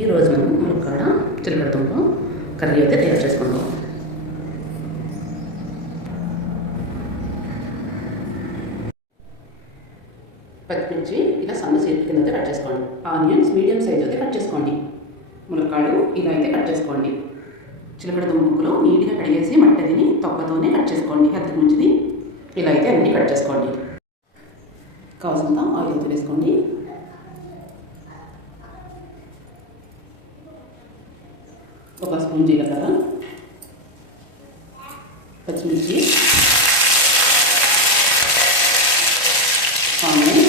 ఈరోజు మనం ములక్కాడ చిలకడ దుంప కర్రీ అయితే తయారు చేసుకుందాం పచ్చిమిర్చి ఇలా సన్న సీట్ కింద అయితే కట్ చేసుకోండి. ఆనియన్స్ మీడియం సైజ్ అయితే కట్ చేసుకోండి. ములక్కాడు ఇలా అయితే కట్ చేసుకోండి. చిలకడదుంప ముక్కలు నీట్గా కడిగేసి మట్టదిని తొక్కతోనే కట్ చేసుకోండి. హెల్త్కి మంచిది. ఇలా అయితే అన్నీ కట్ చేసుకోండి. కావాల్సినంత ఆయిల్ వేసుకోండి. ఒక స్పూన్ జీలకర్ర పచ్చిమిర్చి ఆనియన్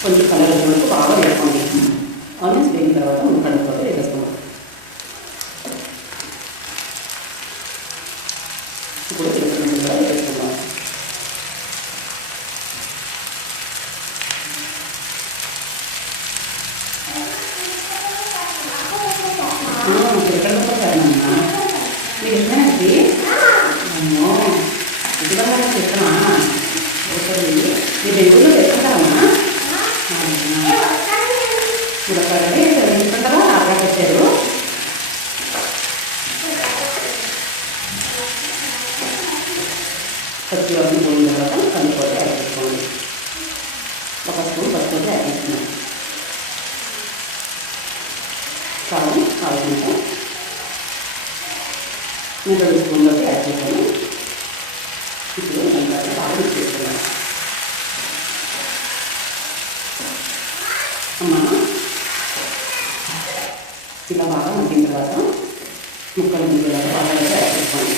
కొంచెం కలర్ వచ్చే వరకు బాగా వేసుకోండి ఆనియన్స్ వేగిన తర్వాత ముక్కలు కూడా వేసేస్తాం ఇప్పుడు చిలకడ కూడా వేసుకుందాం చిలకడ కూడా మీకు ఇష్టమేనా ఇది అమ్మో ఇది కూడా నాకు ఇష్టమా ఒకసారి మీరు ఎగురులో వేసుకుంటారమ్మా పోయిన తర్వాత కందిపోతే మూడు రెండు స్పూన్లోకి యాడ్ చేశాను ఇప్పుడు నేను బాగా మిక్స్ చేసుకున్నాం అమ్మా ఇలా బాగా మగ్గిన తర్వాత ముక్కలు ముక్కలాగా బాగా యాడ్ చేసుకోండి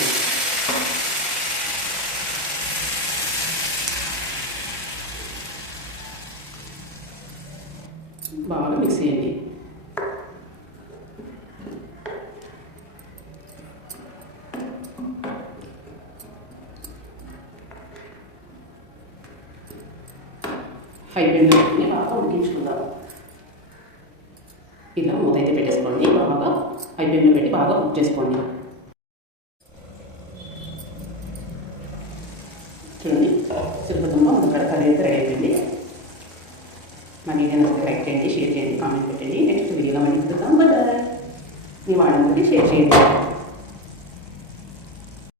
బాగా మిక్స్ చేయండి. ఫ్లేమ్లో పెట్టుకుని బాగా ఉడికించుకుందాం ఇలా మూత అయితే పెట్టేసుకోండి బాగా హై ఫ్లేమ్లో పెట్టి బాగా కుక్ చేసుకోండి చూడండి సిరుపుతుంబ ముక్కడ కర్రీ అయితే రెడీ అయిపోయింది మరి నేను లైక్ చేయండి షేర్ చేయండి కామెంట్ పెట్టండి నెక్స్ట్ వీడియోలో మళ్ళీ చూద్దాం బట్ మీ వాళ్ళని షేర్ చేయండి